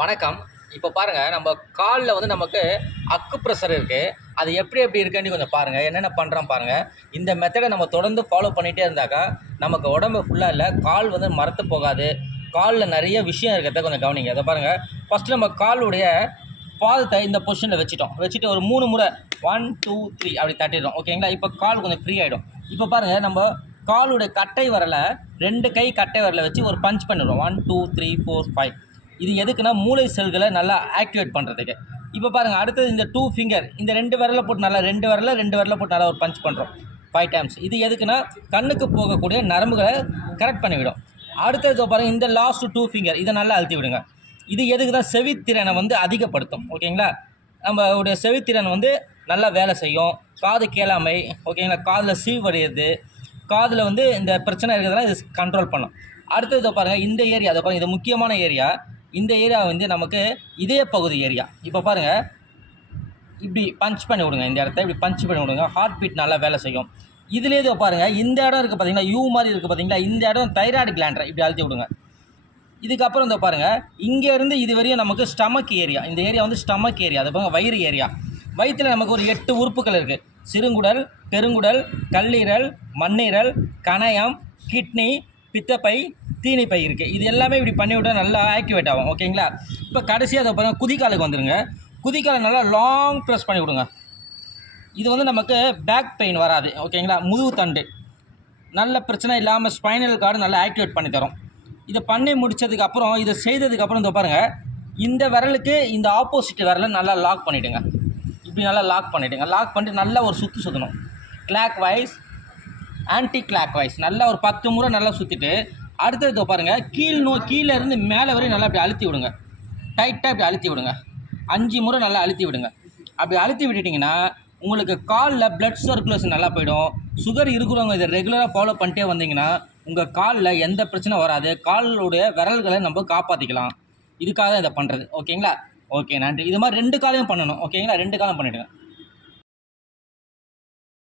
வணக்கம். இப்போ பாருங்கள், நம்ம காலில் வந்து நமக்கு அக்கு ப்ரெஷர் இருக்குது. அது எப்படி இருக்குன்னு கொஞ்சம் பாருங்கள். என்னென்ன பண்ணுறோம் பாருங்கள். இந்த மெத்தடை நம்ம தொடர்ந்து ஃபாலோ பண்ணிகிட்டே இருந்தாக்கா நமக்கு உடம்பு ஃபுல்லாக இல்லை, கால் வந்து மரத்து போகாது. காலில் நிறைய விஷயம் இருக்கிறத கொஞ்சம் கவனிங்க. அதை பாருங்கள். ஃபஸ்ட்டு நம்ம காலுடைய பாதத்தை இந்த பொசிஷனில் வச்சுட்டு ஒரு 3 முறை 1 2 3 அப்படி தட்டிடுறோம். ஓகேங்களா? இப்போ கால் கொஞ்சம் ஃப்ரீ ஆகிடும். இப்போ பாருங்கள், நம்ம காலுடைய கட்டை வரலை 2 கை கட்டை வரலை வச்சு ஒரு பஞ்ச் பண்ணிடுறோம். 1 2 3 4 5. இது எதுக்குன்னா மூளை செல்களை நல்லா ஆக்டிவேட் பண்ணுறதுக்கு. இப்போ பாருங்கள், அடுத்தது இந்த 2 ஃபிங்கர், இந்த 2 விரலை போட்டு நல்லா 2 விரலை போட்டு நல்லா ஒரு பஞ்ச் பண்ணுறோம் 5 டைம்ஸ். இது எதுக்குன்னா கண்ணுக்கு போகக்கூடிய நரம்புகளை கரெக்ட் பண்ணிவிடும். அடுத்தது பாருங்கள், இந்த லாஸ்ட் 2 ஃபிங்கர் இதை நல்லா அழுத்தி விடுங்க. இது எதுக்கு தான் செவித்திறனை வந்து அதிகப்படுத்தும். ஓகேங்களா? நம்மளுடைய செவித்திறன் வந்து நல்லா வேலை செய்யும். காது கேளாமை, ஓகேங்களா, காதில் சீவடையுது, காதில் வந்து இந்த பிரச்சனை இருக்கிறதுலாம் இது கண்ட்ரோல் பண்ணும். அடுத்தது பாருங்கள், இந்த ஏரியா, அதை பாருங்கள், இது முக்கியமான ஏரியா. இந்த ஏரியா வந்து நமக்கு இதய பகுதி ஏரியா. இப்போ பாருங்கள், இப்படி பஞ்ச் பண்ணி விடுங்க. இந்த இடத்த இப்படி பஞ்ச் பண்ணி விடுங்க. ஹார்ட் பீட் நல்லா வேலை செய்யும். இதுலேயே இதை பாருங்கள், இந்த இடம் இருக்குது பார்த்தீங்களா, யூ மாதிரி இருக்குது பார்த்தீங்களா, இந்த இடம் தைராய்டு கிளாண்டரை இப்படி அழுத்தி விடுங்க. இதுக்கப்புறம் இந்த பாருங்கள், இங்கேருந்து இது வரையும் நமக்கு ஸ்டமக் ஏரியா. இந்த ஏரியா வந்து ஸ்டமக் ஏரியா. அது பாருங்கள், வயிறு ஏரியா. வயிற்றில் நமக்கு ஒரு 8 உறுப்புகள் இருக்குது. சிறுங்குடல், பெருங்குடல், கல்லீரல், மண்ணீரல், கணையம், கிட்னி, பித்தப்பை, தீனிப்பை இருக்குது. இது எல்லாமே இப்படி பண்ணிவிட்டால் நல்லா ஆக்டிவேட் ஆகும். ஓகேங்களா? இப்போ கடைசியாக அதை பாருங்கள், குதிக்காலுக்கு வந்துடுங்க. குதிக்காலை நல்லா லாங் ப்ரெஸ் பண்ணி விடுங்க. இது வந்து நமக்கு பேக் பெயின் வராது. ஓகேங்களா? முதுகு தண்டு நல்ல பிரச்சனை இல்லாமல் ஸ்பைனல் கார்டு நல்லா ஆக்டிவேட் பண்ணி தரும். இதை பண்ணி முடித்ததுக்கப்புறம், இதை செய்ததுக்கப்புறம் இந்த பாருங்கள், இந்த விரலுக்கு இந்த ஆப்போசிட் விரலை நல்லா லாக் பண்ணிவிடுங்க. இப்படி நல்லா லாக் பண்ணிவிடுங்க. லாக் பண்ணிட்டு நல்லா ஒரு சுற்றணும். Clockwise, anticlockwise நல்லா ஒரு 10 முறை நல்லா சுற்றிட்டு, அடுத்தது பாருங்கள், கீழே இருந்து மேலே வரையும் நல்லா அப்படி அழுத்தி விடுங்க. டைட்டாக இப்படி அழுத்தி விடுங்க. 5 முறை நல்லா அழுத்தி விடுங்க. அப்படி அழுத்தி விட்டுட்டிங்கன்னா உங்களுக்கு காலில் பிளட் சர்க்குலேஷன் நல்லா போயிடும். சுகர் இருக்கிறவங்க இதை ரெகுலராக ஃபாலோ பண்ணிட்டே வந்தீங்கன்னா உங்கள் காலில் எந்த பிரச்சனை வராது. காலுடைய விரல்களை நம்ம காப்பாற்றிக்கலாம். இதுக்காக இதை பண்ணுறது. ஓகேங்களா? ஓகே, நன்றி. இது மாதிரி 2 காலையும் பண்ணணும். ஓகேங்களா? 2 காலம் பண்ணிவிடுங்க.